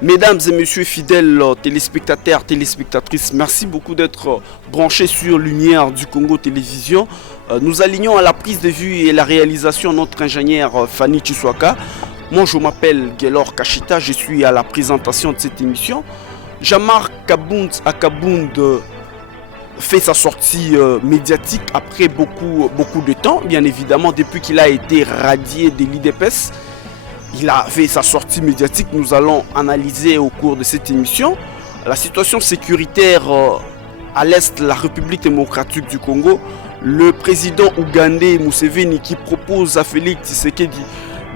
Mesdames et messieurs fidèles téléspectateurs, téléspectatrices, merci beaucoup d'être branchés sur Lumière du Congo Télévision. Nous alignons à la prise de vue et la réalisation notre ingénieur Fanny Chiswaka. Moi je m'appelle Gelor Kachita, je suis à la présentation de cette émission. Jean-Marc Kabound Akabound fait sa sortie médiatique après beaucoup de temps, bien évidemment depuis qu'il a été radié de l'IDPS. Il a fait sa sortie médiatique. Nous allons analyser au cours de cette émission la situation sécuritaire à l'est de la République démocratique du Congo. Le président ougandais Museveni qui propose à Félix Tshisekedi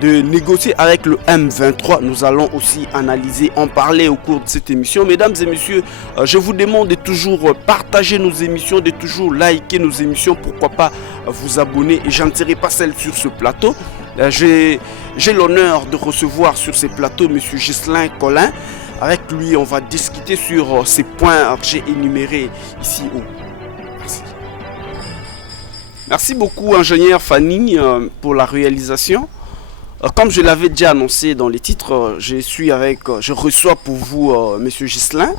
de négocier avec le M23. Nous allons aussi analyser, en parler au cours de cette émission. Mesdames et messieurs, je vous demande de toujours partager nos émissions, de toujours liker nos émissions. Pourquoi pas vous abonner. Et je n'en dirai pas celle sur ce plateau. J'ai l'honneur de recevoir sur ces plateaux M. Ghislain Collin. Avec lui, on va discuter sur ces points que j'ai énumérés ici haut. Merci. Merci beaucoup, ingénieur Fanny, pour la réalisation. Comme je l'avais déjà annoncé dans les titres, je reçois pour vous M. Ghislain,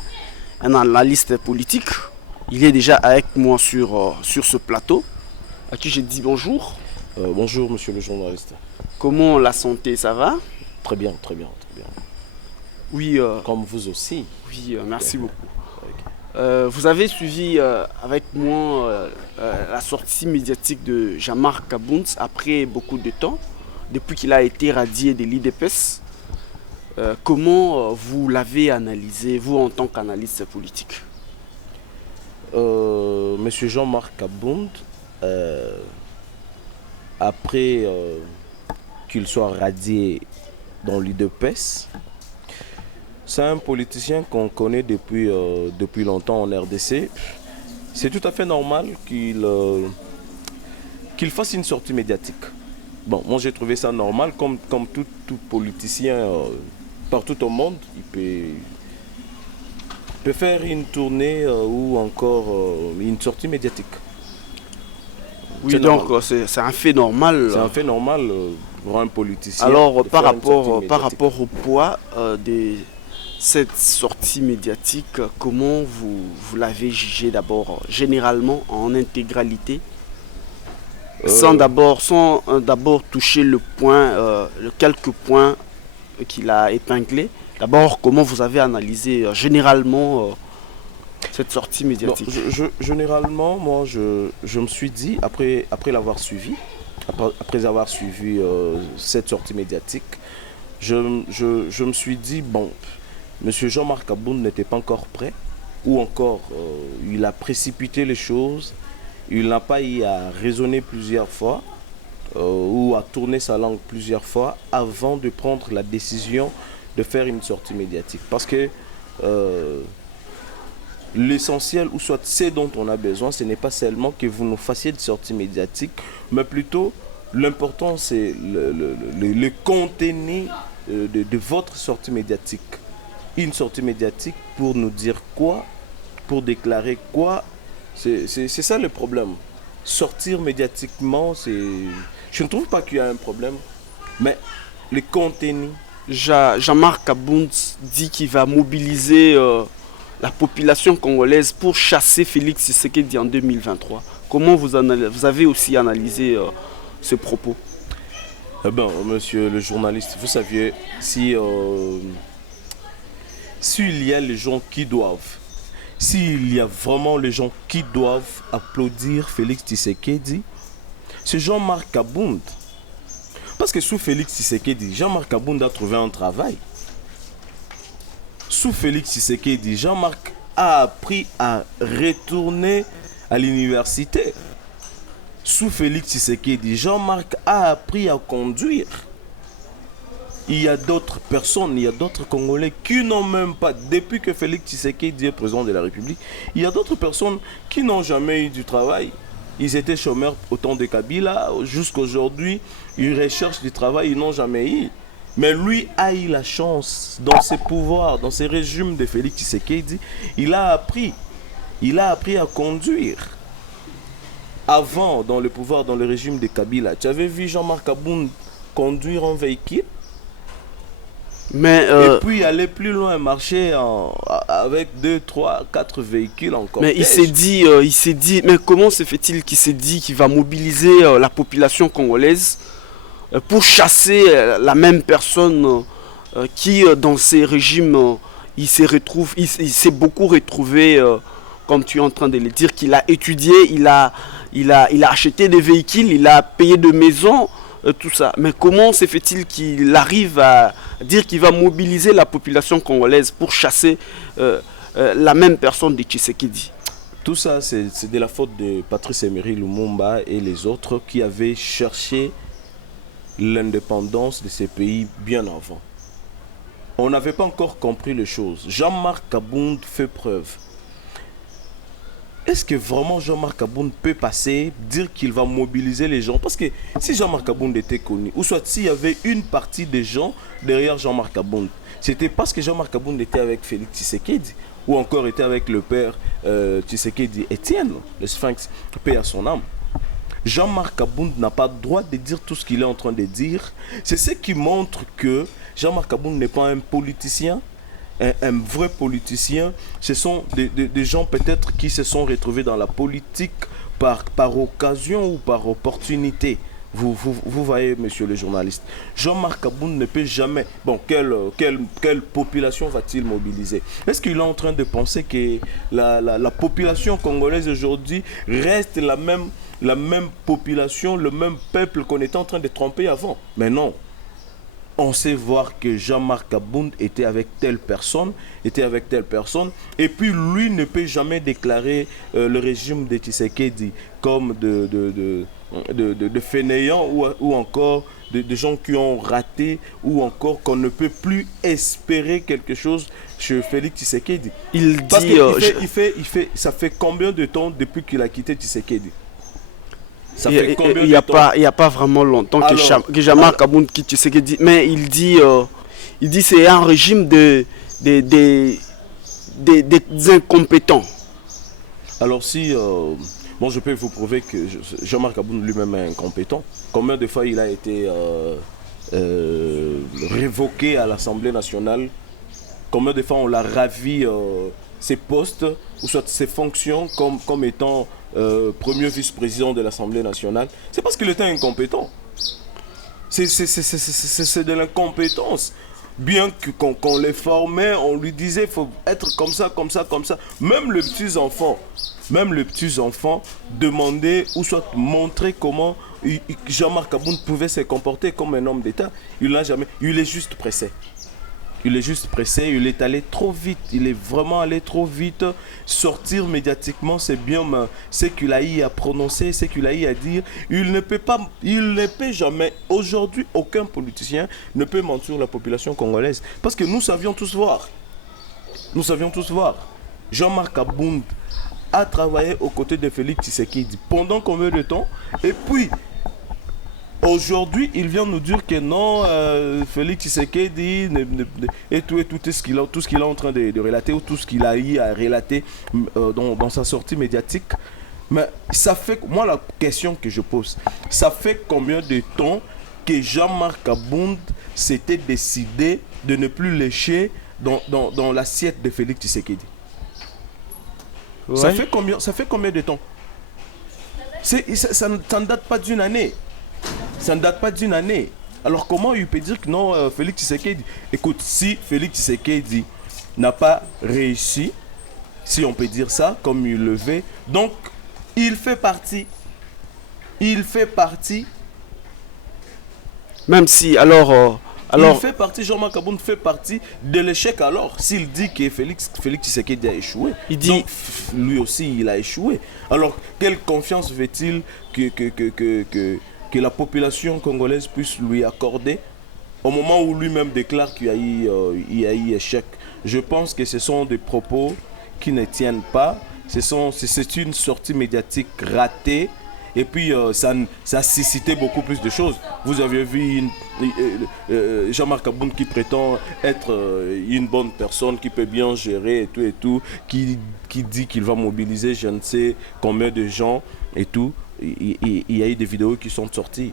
un analyste politique. Il est déjà avec moi sur ce plateau, à qui j'ai dit bonjour. Bonjour monsieur le journaliste. Comment la santé, ça va? Très bien, très bien, très bien. Oui. Comme vous aussi. Oui, merci beaucoup. Okay. Vous avez suivi avec moi la sortie médiatique de Jean-Marc Kabound après beaucoup de temps, depuis qu'il a été radié de l'IDPS. Comment vous l'avez analysé, vous en tant qu'analyste politique? Monsieur Jean-Marc Kabound, après qu'il soit radié dans l'IDPS, c'est un politicien qu'on connaît depuis longtemps en RDC. C'est tout à fait normal qu'il fasse une sortie médiatique. Bon, moi j'ai trouvé ça normal, comme tout politicien partout au monde, il peut faire une tournée ou encore une sortie médiatique. Oui, donc c'est un fait normal. C'est un fait normal pour un politicien. Alors, par rapport au poids de cette sortie médiatique, comment vous l'avez jugé d'abord, généralement, en intégralité, sans d'abord toucher le point, quelques points qu'il a épinglés. D'abord, comment vous avez analysé généralement cette sortie médiatique? Généralement, moi, je me suis dit, après l'avoir suivi, après avoir suivi cette sortie médiatique, je me suis dit, bon, M. Jean-Marc Kabound n'était pas encore prêt, ou encore, il a précipité les choses, il n'a pas eu à raisonner plusieurs fois, ou à tourner sa langue plusieurs fois, avant de prendre la décision de faire une sortie médiatique. Parce que l'essentiel, ou soit ce dont on a besoin, ce n'est pas seulement que vous nous fassiez de sortie médiatique, mais plutôt l'important c'est le contenu de votre sortie médiatique. Une sortie médiatique pour nous dire quoi, pour déclarer quoi, c'est ça le problème. Sortir médiatiquement, je ne trouve pas qu'il y a un problème, mais le contenu. Jean-Marc Kabound dit qu'il va mobiliser la population congolaise pour chasser Félix Tshisekedi en 2023. Comment vous avez aussi analysé ce propos? Eh bien, monsieur le journaliste, vous saviez, s'il y a les gens qui doivent, s'il y a vraiment les gens qui doivent applaudir Félix Tshisekedi, c'est Jean-Marc Kabound. Parce que sous Félix Tshisekedi, Jean-Marc Kabound a trouvé un travail. Sous Félix Tshisekedi, Jean-Marc a appris à retourner à l'université. Sous Félix Tshisekedi, Jean-Marc a appris à conduire. Il y a d'autres personnes, il y a d'autres Congolais qui n'ont même pas, depuis que Félix Tshisekedi est président de la République, il y a d'autres personnes qui n'ont jamais eu du travail. Ils étaient chômeurs au temps de Kabila, jusqu'à aujourd'hui, ils recherchent du travail, ils n'ont jamais eu. Mais lui a eu la chance, dans ses pouvoirs, dans ses régimes de Félix Tshisekedi, il a appris à conduire. Avant, dans le pouvoir, dans le régime de Kabila, tu avais vu Jean-Marc Kabound conduire un véhicule? Mais, Et puis aller plus loin, marcher avec 2, 3, 4 véhicules en mais cortège. il s'est dit, mais comment se fait-il qu'il s'est dit qu'il va mobiliser la population congolaise pour chasser la même personne qui, dans ces régimes, il s'est beaucoup retrouvé, comme tu es en train de le dire, qu'il a étudié, il a acheté des véhicules, il a payé de maisons, tout ça. Mais comment se fait-il qu'il arrive à dire qu'il va mobiliser la population congolaise pour chasser la même personne de Tshisekedi? Tout ça, c'est de la faute de Patrice Emery Lumumba et les autres qui avaient cherché l'indépendance de ces pays bien avant. On n'avait pas encore compris les choses. Jean-Marc Kabound fait preuve. Est-ce que vraiment Jean-Marc Kabound peut passer, dire qu'il va mobiliser les gens? Parce que si Jean-Marc Kabound était connu, ou soit s'il y avait une partie des gens derrière Jean-Marc Kabound, c'était parce que Jean-Marc Kabound était avec Félix Tshisekedi, ou encore était avec le père Tshisekedi Étienne, le Sphinx, paix à son âme. Jean-Marc Kabound n'a pas le droit de dire tout ce qu'il est en train de dire. C'est ce qui montre que Jean-Marc Kabound n'est pas un politicien, un vrai politicien. Ce sont des gens peut-être qui se sont retrouvés dans la politique par occasion ou par opportunité. Vous voyez, monsieur le journaliste. Jean-Marc Kabound ne peut jamais... Bon, quelle population va-t-il mobiliser? Est-ce qu'il est en train de penser que la population congolaise aujourd'hui reste la même population, le même peuple qu'on était en train de tromper avant? Mais non. On sait voir que Jean-Marc Kabound était avec telle personne, et puis lui ne peut jamais déclarer le régime de Tshisekedi comme de fainéants ou encore de gens qui ont raté, ou encore qu'on ne peut plus espérer quelque chose chez Félix Tshisekedi. Parce que ça fait combien de temps depuis qu'il a quitté Tshisekedi? Il n'y a pas vraiment longtemps que Jean-Marc Kabound quitte Tshisekedi, mais il dit c'est un régime des incompétents. Alors si, bon, je peux vous prouver que Jean-Marc Kabound lui-même est incompétent. Combien de fois il a été révoqué à l'Assemblée nationale? Combien de fois on l'a ravi ses postes ou soit ses fonctions comme étant premier vice-président de l'Assemblée nationale? C'est parce qu'il était incompétent. C'est de l'incompétence. Bien qu'on les formait, on lui disait il faut être comme ça, comme ça, comme ça. Même les petits-enfants demandaient ou soit montraient comment Jean-Marc Kabound pouvait se comporter comme un homme d'État. Il l'a jamais. Il est juste pressé. Il est juste pressé, il est allé trop vite, il est vraiment allé trop vite. Sortir médiatiquement, c'est bien, mais ce qu'il a eu à prononcer, ce qu'il a eu à dire, il ne peut jamais, aujourd'hui, aucun politicien ne peut mentir la population congolaise. Parce que nous savions tous voir. Jean-Marc Kabound a travaillé aux côtés de Félix Tshisekedi pendant combien de temps? Et puis, aujourd'hui, il vient nous dire que non, Félix Tshisekedi et tout ce qu'il est en train de relater, ou tout ce qu'il a eu à relater dans sa sortie médiatique. Mais ça fait, moi la question que je pose, ça fait combien de temps que Jean-Marc Kabound s'était décidé de ne plus lécher dans l'assiette de Félix Tshisekedi? Ouais. Ça fait combien de temps? Ça ne date pas d'une année. Ça ne date pas d'une année. Alors comment il peut dire que non, Félix Tshisekedi... Écoute, si Félix Tshisekedi n'a pas réussi, si on peut dire ça, comme il le veut, donc il fait partie. Même si, alors... Il fait partie, Jean-Marc Kabound fait partie de l'échec alors. S'il dit que Félix Tshisekedi a échoué, donc lui aussi il a échoué. Alors quelle confiance veut-il que la population congolaise puisse lui accorder au moment où lui-même déclare qu'il y a eu échec? Je pense que ce sont des propos qui ne tiennent pas. C'est une sortie médiatique ratée. Et puis ça a suscité beaucoup plus de choses. Vous avez vu Jean-Marc Kabound qui prétend être une bonne personne, qui peut bien gérer et tout, qui dit qu'il va mobiliser je ne sais combien de gens et tout. Il y a eu des vidéos qui sont sorties.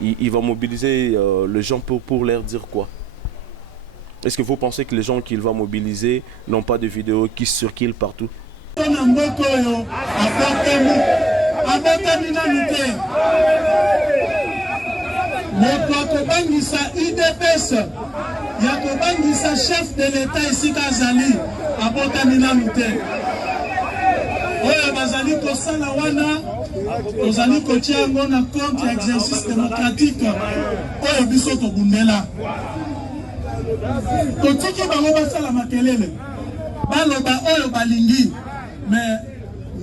Il va mobiliser les gens pour leur dire quoi? Est-ce que vous pensez que les gens qu'il va mobiliser n'ont pas de vidéos qui circulent partout? Chef de l'État ici Kazali, Abotamina Mute. Oya bazali kosala wana, ozali kotia yango na compte ya exercice démocratique. Oyo biso tobundela. Totiki bango basala makelele. Baloba oyo balingi, mais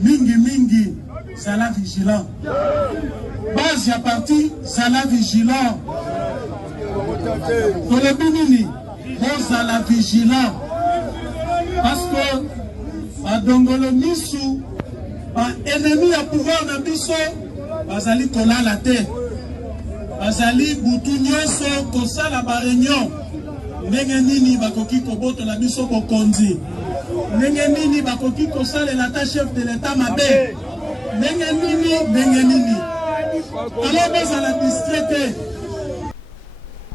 mingi sala vigilant. Base ya parti sala vigilant. Tolobi nini? Bozala vigilant. Parce que Adongolo Misu, ennemi à pouvoir na biso, bazali kolala te. Bazali butu nyonso kosala ba réunion. Ndenge nini bakoki koboto la biso bokonzi. Ndenge nini bakoki kosala la chef de l'État mabe. Ndenge nini. Alors bazala distraité.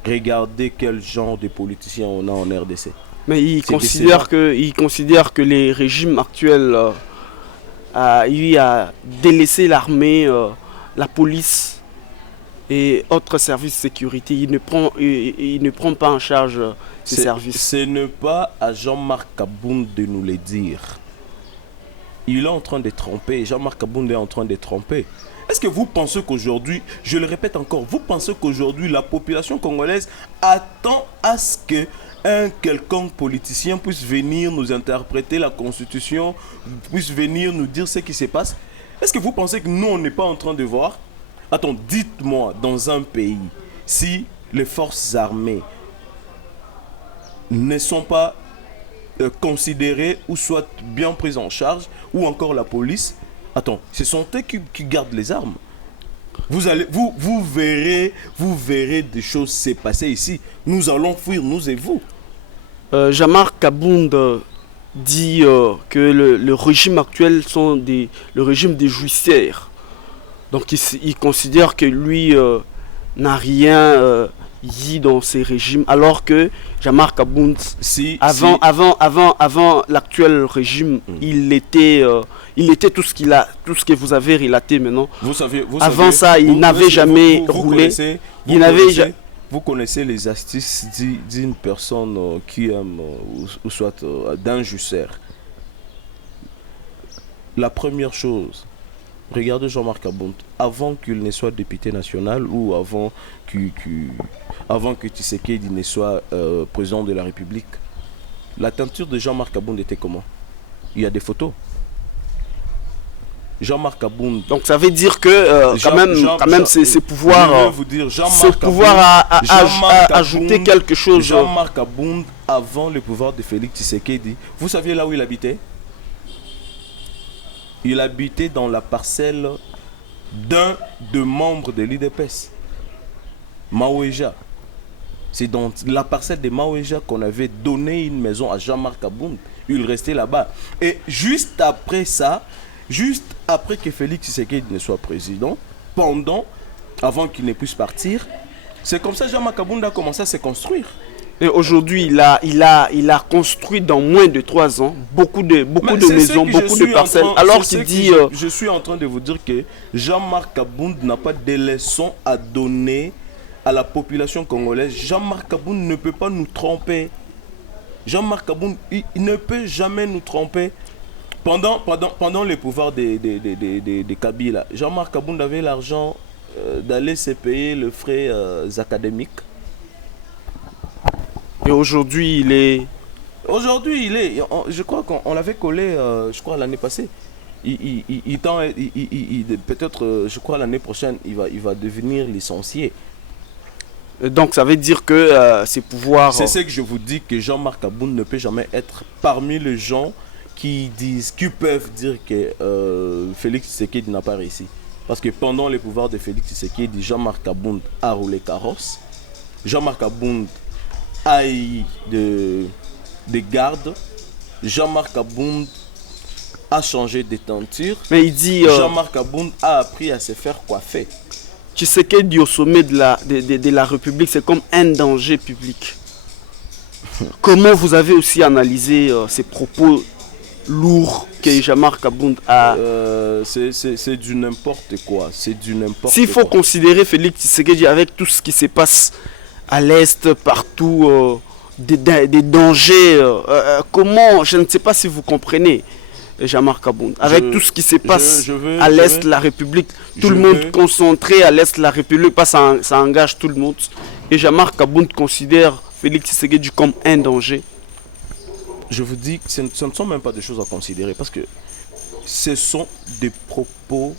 Regardez quel genre de politiciens on a en RDC. Mais il considère que les régimes actuels a délaissé l'armée, la police et autres services de sécurité. Il ne prend pas en charge ces services. Ce n'est pas à Jean-Marc Kabound de nous le dire. Il est en train de tromper. Jean-Marc Kabound est en train de tromper. Est-ce que vous pensez qu'aujourd'hui, je le répète encore, vous pensez qu'aujourd'hui la population congolaise attend à ce qu'un quelconque politicien puisse venir nous interpréter la constitution, puisse venir nous dire ce qui se passe? Est-ce que vous pensez que nous, on n'est pas en train de voir? Attends, dites-moi, dans un pays, si les forces armées ne sont pas considérées ou soit bien prises en charge, ou encore la police, attends, ce sont eux qui gardent les armes. Vous verrez des choses se passer ici. Nous allons fuir, nous et vous. Jean-Marc Kabound dit que le régime actuel sont le régime des jouisseurs. Donc il considère que lui n'a rien dit dans ces régimes, alors que Jean-Marc Kabound, avant l'actuel régime, il était tout ce que vous avez relaté maintenant. Avant ça, il n'avait jamais roulé. Vous connaissez les astuces d'une personne qui aime, ou soit d'un jouisseur. La première chose, regardez Jean-Marc Kabound, avant qu'il ne soit député national ou avant que Tshisekedi ne soit président de la République, la teinture de Jean-Marc Kabound était comment? Il y a des photos. Jean-Marc Kabound. Donc ça veut dire que quand même ses pouvoirs, a ajouté quelque chose. Jean-Marc Kabound, avant le pouvoir de Félix Tshisekedi, vous saviez là où il habitait? Il habitait dans la parcelle d'un des membres de l'IDPS, Maouéja. C'est dans la parcelle de Maouéja qu'on avait donné une maison à Jean-Marc Kabound. Il restait là-bas. Et juste après ça, juste après que Félix Tshisekedi ne soit président, avant qu'il ne puisse partir, c'est comme ça que Jean-Marc Kabound a commencé à se construire. Et aujourd'hui, il a construit dans moins de 3 ans beaucoup de maisons, beaucoup de parcelles. Alors qu'il dit... Je suis en train de vous dire que Jean-Marc Kabound n'a pas de leçons à donner à la population congolaise. Jean-Marc Kabound ne peut pas nous tromper. Jean-Marc Kabound, il ne peut jamais nous tromper. Pendant les pouvoirs de Kabila, Jean-Marc Kabound avait l'argent d'aller se payer les frais académiques. Et aujourd'hui, il est... Aujourd'hui, il est... Je crois qu'on l'avait collé, je crois, l'année passée. Peut-être, je crois, l'année prochaine, il va devenir licencié. Donc, ça veut dire que ses pouvoirs... C'est ce que je vous dis, que Jean-Marc Kabound ne peut jamais être parmi les gens qui peuvent dire que Félix Tshisekedi n'a pas réussi. Parce que pendant les pouvoirs de Félix Tshisekedi, Jean-Marc Kabound a roulé carrosse. Jean-Marc Kabound a eu des gardes. Jean-Marc Kabound a changé de teinture. Mais il dit... Jean-Marc Kabound a appris à se faire coiffer. Tshisekedi au sommet de la République, c'est comme un danger public. Comment vous avez aussi analysé ces propos lourds que Jean-Marc Abound a... C'est du n'importe quoi. C'est du n'importe quoi. S'il faut considérer Félix Tshisekedi avec tout ce qui se passe à l'Est, partout, des dangers, comment, je ne sais pas si vous comprenez, Jean-Marc Abound, avec tout ce qui se passe à l'Est de la République, tout le monde concentré à l'Est de la République, ça engage tout le monde. Et Jean-Marc Abound considère Félix Tshisekedi comme un danger. Je vous dis que ce ne sont même pas des choses à considérer parce que ce sont des propos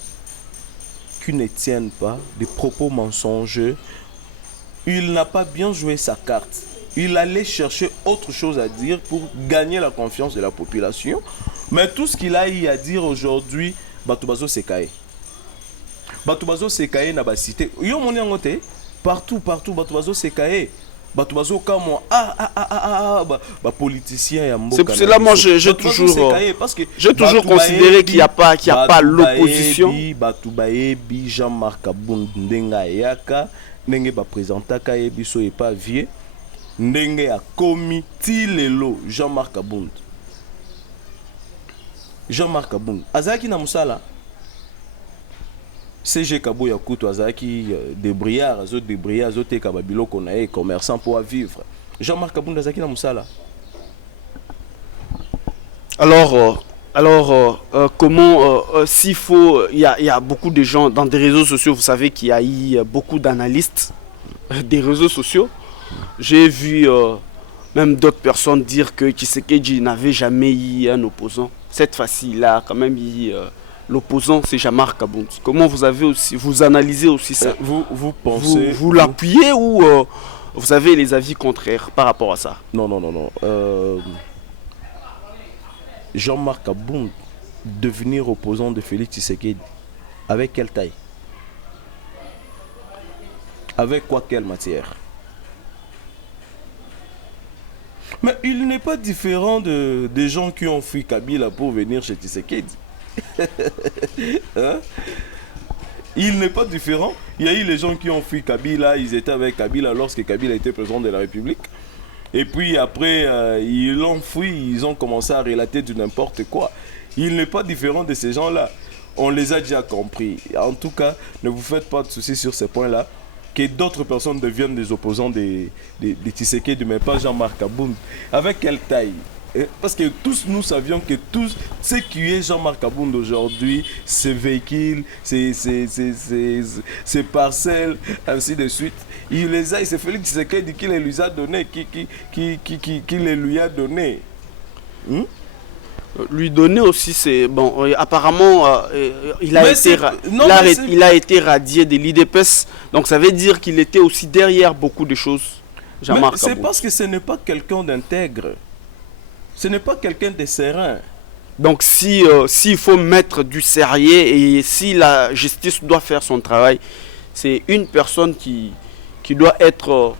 qui ne tiennent pas, des propos mensongers. Il n'a pas bien joué sa carte. Il allait chercher autre chose à dire pour gagner la confiance de la population. Mais tout ce qu'il a eu à dire aujourd'hui, Batoubazo Sekae. Batoubazo Sekae n'a pas cité. Partout, Batoubazo Sekae. Batoubazo comme politicien. C'est pour cela moi j'ai toujours considéré qu'il n'y a pas l'opposition. Batoubaebi Jean-Marc Abound Ndenga Yaka Nenge ba présentaka Ebiso et pas vieux Nenge a commis Tilelo Jean-Marc Abound. Jean-Marc Abound Azaki na musala CG Kabo Yakuto Azaki débrouillard azote kababilo konae commerçant pour vivre. Jean-Marc Abound Azaki na musala. Alors comment s'il faut, il y a beaucoup de gens dans des réseaux sociaux, vous savez qu'il y a eu beaucoup d'analystes des réseaux sociaux. J'ai vu même d'autres personnes dire que Tshisekedi n'avait jamais eu un opposant. Cette fois-ci, il a quand même eu l'opposant, c'est Jean-Marc Abound. Comment vous analysez aussi ça? Vous pensez... Vous l'appuyez ou vous avez les avis contraires par rapport à ça? Non. Jean-Marc Abound devenir opposant de Félix Tshisekedi, avec quelle taille? Avec quoi, quelle matière? Mais il n'est pas différent des gens qui ont fui Kabila pour venir chez Tshisekedi. Hein? Il n'est pas différent. Il y a eu les gens qui ont fui Kabila, ils étaient avec Kabila lorsque Kabila était président de la République. Et puis après, ils l'ont fui, ils ont commencé à relater du n'importe quoi. Il n'est pas différent de ces gens-là. On les a déjà compris. En tout cas, ne vous faites pas de soucis sur ces points-là. Que d'autres personnes deviennent des opposants de Tshisekedi, mais pas Jean-Marc Abound. Avec quelle taille? Parce que tous nous savions que tous ce qui est Jean-Marc Abound aujourd'hui, ses véhicules, ses parcelles, ainsi de suite, il les a, c'est Félix Tshisekedi qui les lui a donnés, qui les lui a donnés. Lui donner aussi, c'est bon. Apparemment, il a été radié de l'IDPS, donc ça veut dire qu'il était aussi derrière beaucoup de choses. Jean-Marc Abound. C'est parce que ce n'est pas quelqu'un d'intègre. Ce n'est pas quelqu'un de serein. Donc s'il faut mettre du sérieux et si la justice doit faire son travail, c'est une personne qui doit être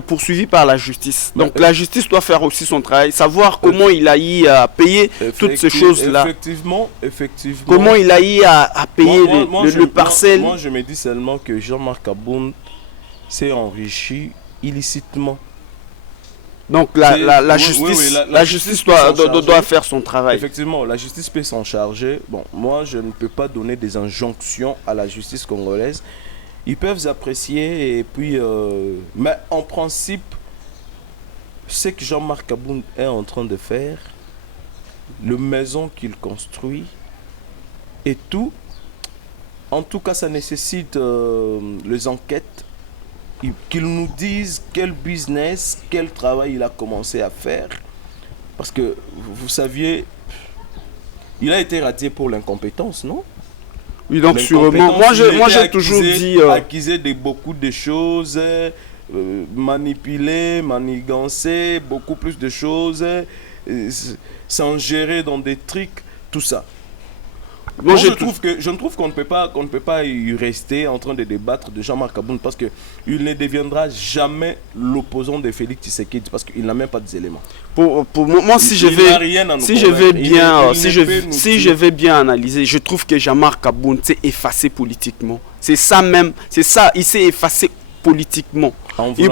poursuivie par la justice. Donc la justice doit faire aussi son travail, savoir comment il a eu à payer toutes ces choses-là. Effectivement. Comment il a eu à payer le parcelle. Moi, je me dis seulement que Jean-Marc Abound s'est enrichi illicitement. Donc la justice doit faire son travail. Effectivement, la justice peut s'en charger. Bon, moi, je ne peux pas donner des injonctions à la justice congolaise. Ils peuvent apprécier et puis... mais en principe, ce que Jean-Marc Abound est en train de faire, le maison qu'il construit et tout, en tout cas, ça nécessite les enquêtes, qu'ils nous disent quel business, quel travail il a commencé à faire. Parce que, vous saviez, il a été radié pour l'incompétence, non? Oui, donc sûrement. Moi, j'ai toujours dit... Accusé de beaucoup de choses, manipuler, manigancer, beaucoup plus de choses, s'ingérer dans des trucs, tout ça. Moi, je trouve qu'on ne peut pas y rester en train de débattre de Jean-Marc Abound parce qu'il ne deviendra jamais l'opposant de Félix Tshisekedi parce qu'il n'a même pas des éléments. Pour moi, si je vais bien analyser, je trouve que Jean-Marc Abound s'est effacé politiquement. C'est ça même, il s'est effacé politiquement. il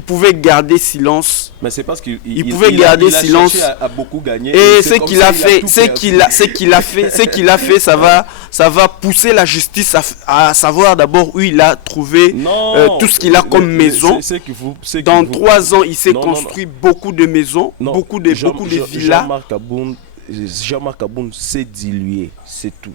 pouvait garder silence. Mais c'est parce qu'il pouvait garder silence. Cherché à beaucoup gagner. Et ce qu'il a fait, ça va pousser la justice à savoir d'abord où il a trouvé tout ce qu'il a comme maison. Dans 3 ans, il s'est construit beaucoup de maisons, beaucoup de villas. Jean-Marc Aboun s'est dilué, c'est tout.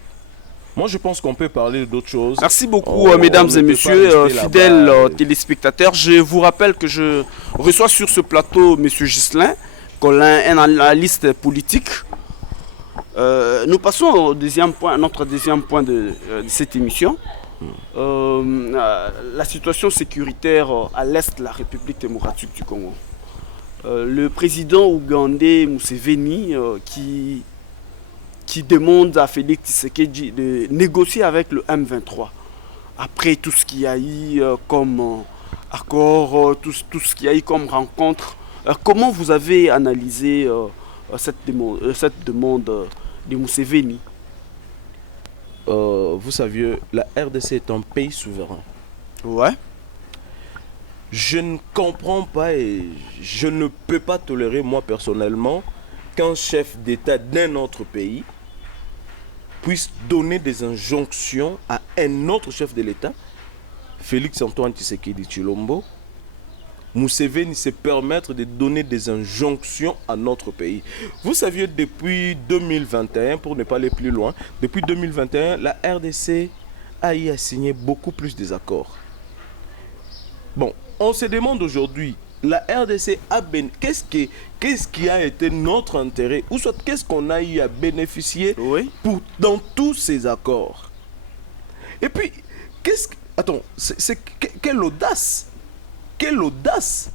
Moi, je pense qu'on peut parler d'autres choses. Merci beaucoup, mesdames et messieurs, fidèles téléspectateurs. Je vous rappelle que je reçois sur ce plateau M. Ghislain Collin, un analyste politique. Nous passons au notre deuxième point de cette émission. La situation sécuritaire à l'est de la République démocratique du Congo. Le président ougandais Museveni qui demande à Félix Tshisekedi de négocier avec le M23. Après tout ce qu'il y a eu comme accord, tout ce qu'il y a eu comme rencontre, comment vous avez analysé cette demande de Museveni? Vous saviez, la RDC est un pays souverain. Ouais. Je ne comprends pas et je ne peux pas tolérer, moi personnellement, qu'un chef d'État d'un autre pays puisse donner des injonctions à un autre chef de l'État, Félix Antoine Tshisekedi Tshilombo. Museveni se permettre de donner des injonctions à notre pays. Vous saviez, depuis 2021, pour ne pas aller plus loin, depuis 2021, la RDC a signé beaucoup plus des accords. Bon, on se demande aujourd'hui, la RDC a qu'est-ce qui a été notre intérêt, ou soit qu'est-ce qu'on a eu à bénéficier dans tous ces accords. Et puis, quelle audace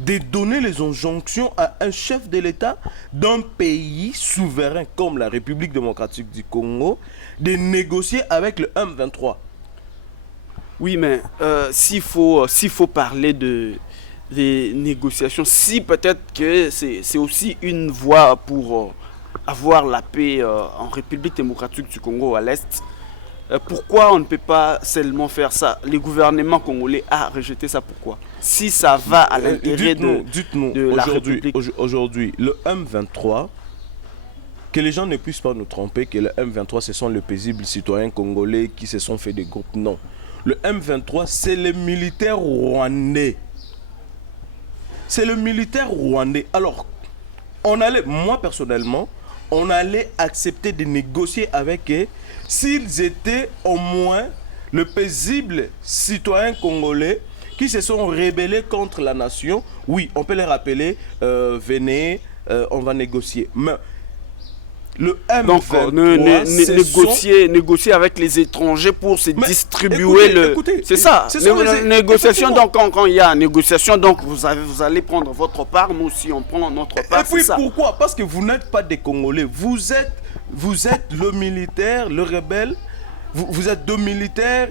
de donner les injonctions à un chef de l'État d'un pays souverain comme la République démocratique du Congo de négocier avec le M23. Oui, mais s'il faut parler des négociations, si peut-être que c'est aussi une voie pour avoir la paix en République démocratique du Congo à l'Est, pourquoi on ne peut pas seulement faire ça? Le gouvernement congolais a rejeté ça, pourquoi? Si ça va à l'intérêt de la République. Aujourd'hui, le M23, que les gens ne puissent pas nous tromper que le M23 ce sont les paisibles citoyens congolais qui se sont fait des groupes, non. Le M23 c'est les militaires rwandais. C'est le militaire rwandais. Alors, moi personnellement, on allait accepter de négocier avec eux s'ils étaient au moins le paisible citoyen congolais qui se sont rébellés contre la nation. Oui, on peut les rappeler, venez, on va négocier. Mais le M23, donc négocier avec les étrangers pour se distribuer c'est ça. Négociation, donc quand il y a négociation, donc vous allez prendre votre part, nous aussi on prend notre part. Et puis pourquoi? Parce que vous n'êtes pas des Congolais, vous êtes le militaire, le rebelle, vous êtes deux militaires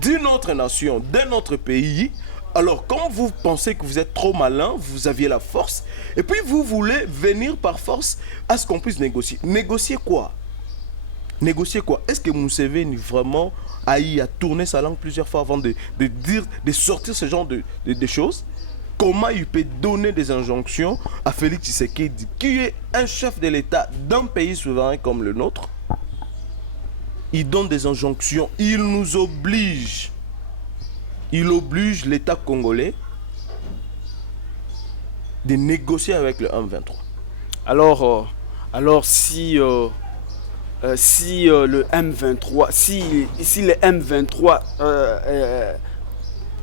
d'une autre nation, d'un autre pays. Alors, quand vous pensez que vous êtes trop malin, vous aviez la force, et puis vous voulez venir par force à ce qu'on puisse négocier. Négocier quoi? Négocier quoi? Est-ce que Museveni vraiment a eu à tourner sa langue plusieurs fois avant de sortir ce genre de choses? Comment il peut donner des injonctions à Félix Tshisekedi, qui est un chef de l'État d'un pays souverain comme le nôtre? Il donne des injonctions, il nous oblige. Il oblige l'État congolais de négocier avec le M23. Alors si le M23, si le M23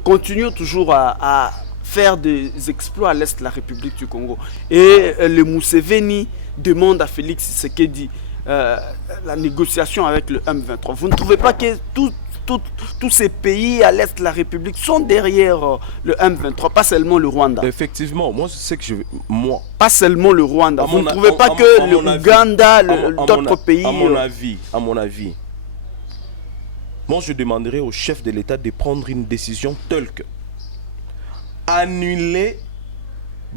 continue toujours à faire des exploits à l'est de la République du Congo, et le Museveni demande à Félix Tshisekedi la négociation avec le M23, vous ne trouvez pas que tous ces pays à l'est de la République sont derrière le M23, pas seulement le Rwanda? Effectivement, moi c'est ce que je veux. Pas seulement le Rwanda. Vous ne trouvez pas que le Ouganda, d'autres pays... À mon avis, moi je demanderais au chef de l'État de prendre une décision telle que annuler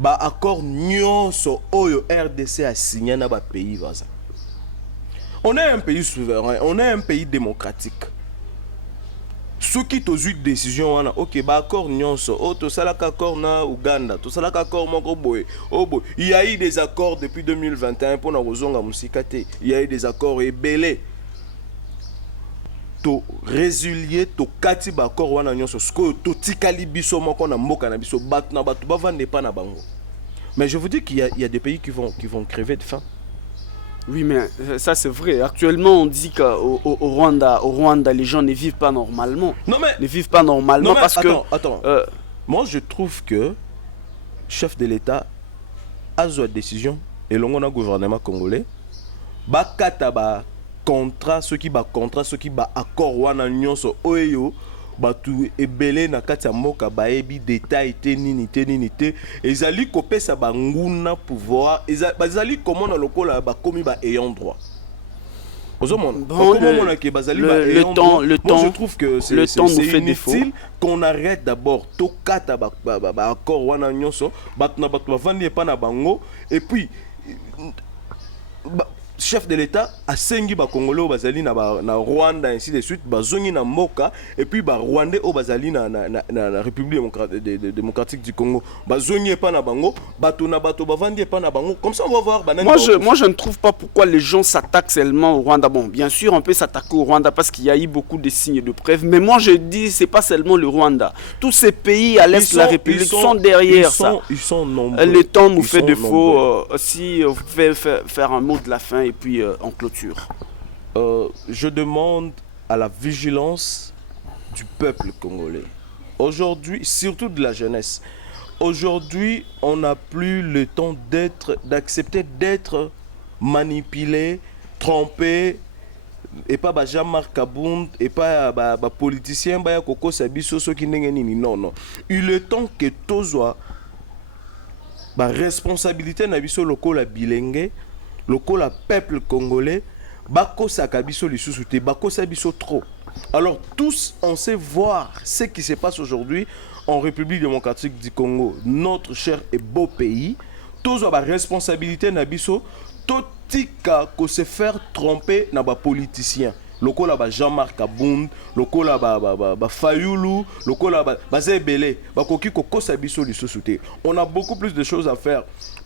l'accord nyonso oyo RDC a signé na ba pays voisin. On est un pays souverain, on est un pays démocratique. ceux qui ont eu décision wana ok ba accord nyonso oh to salaka accord na Uganda to salaka accord moko boy oh boy il y a eu des accords depuis 2021 pour na kozonga musika te il y a eu des accords ebele to résilier to kati ba accord wana nyonso sko to tikali biso moko na mboka na biso bat na batu ba vande pa na bango. Mais je vous dis qu'il y a des pays qui vont crever de faim. Oui, mais ça c'est vrai. Actuellement, on dit qu'au Rwanda, les gens ne vivent pas normalement. Non mais ne vivent pas normalement non, mais parce attends. Moi, je trouve que chef de l'État a une décision et le gouvernement congolais bakata ba contrat ceux qui ba accord wana nyonso oyo batu ebele na kati ya mboka baebi détail te nini te ezali kopesa banguna pouvoir ezali komona lokola bakomi ba ayant droit. Le temps je trouve que c'est inutile qu'on arrête d'abord to kata ba accord wana nyonso batu bavandi pa na bango et puis chef de l'État a sengi ba Congolais bazali na Rwanda ainsi de suite bazongi na mboka et puis ba Rwandais au bazali na République démocratique du Congo bazongi pa na bango bato bavandi pa na bango comme ça on va voir moi je ne trouve pas pourquoi les gens s'attaquent seulement au Rwanda. Bon, bien sûr on peut s'attaquer au Rwanda parce qu'il y a eu beaucoup de signes de preuve, mais moi je dis c'est pas seulement le Rwanda, tous ces pays à l'est de la République sont derrière ça. Ils sont nombreux. Le temps nous fait défaut. Si vous pouvez faire un mot de la fin et puis en clôture. Je demande à la vigilance du peuple congolais. Aujourd'hui, surtout de la jeunesse. Aujourd'hui, on n'a plus le temps d'accepter d'être manipulé, trompé, et pas Jean-Marc Kabound, et pas politicien, Koko Sabiso, ceux qui n'ont non. Il est temps que Tozoa, responsabilité na biso lokola bilenge, lokola peuple congolais, bako sakabiso les sous-soutés, bako sabiso trop. Alors tous on sait voir ce qui se passe aujourd'hui en République démocratique du Congo, notre cher et beau pays. Tous ont la responsabilité na biso, totika ko se faire tromper na ba politiciens. Lokola ba Jean-Marc Kabound, lokola ba Fayulu, lokola ba Zebele, ba koki ko sabiso les sous-soutés. On a beaucoup plus de choses à faire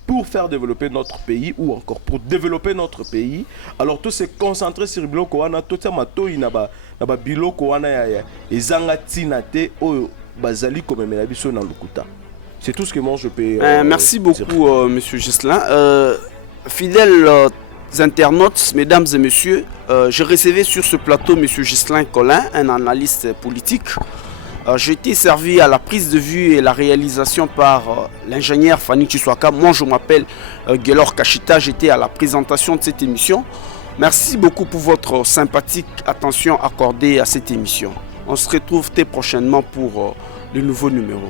pour faire développer notre pays ou encore pour développer notre pays. Alors tout se concentrer sur biloko wana tout ça matoi na ba biloko wana ya ezanga tinate o bazali comme na biso na lukuta. C'est tout ce que moi je peux merci beaucoup monsieur Ghislain. Fidèles internautes, mesdames et messieurs, je recevais sur ce plateau monsieur Ghislain Collin, un analyste politique. J'ai été servi à la prise de vue et la réalisation par l'ingénieur Fanny Chiswaka. Moi, je m'appelle Gelor Kachita. J'étais à la présentation de cette émission. Merci beaucoup pour votre sympathique attention accordée à cette émission. On se retrouve très prochainement pour de nouveaux numéros.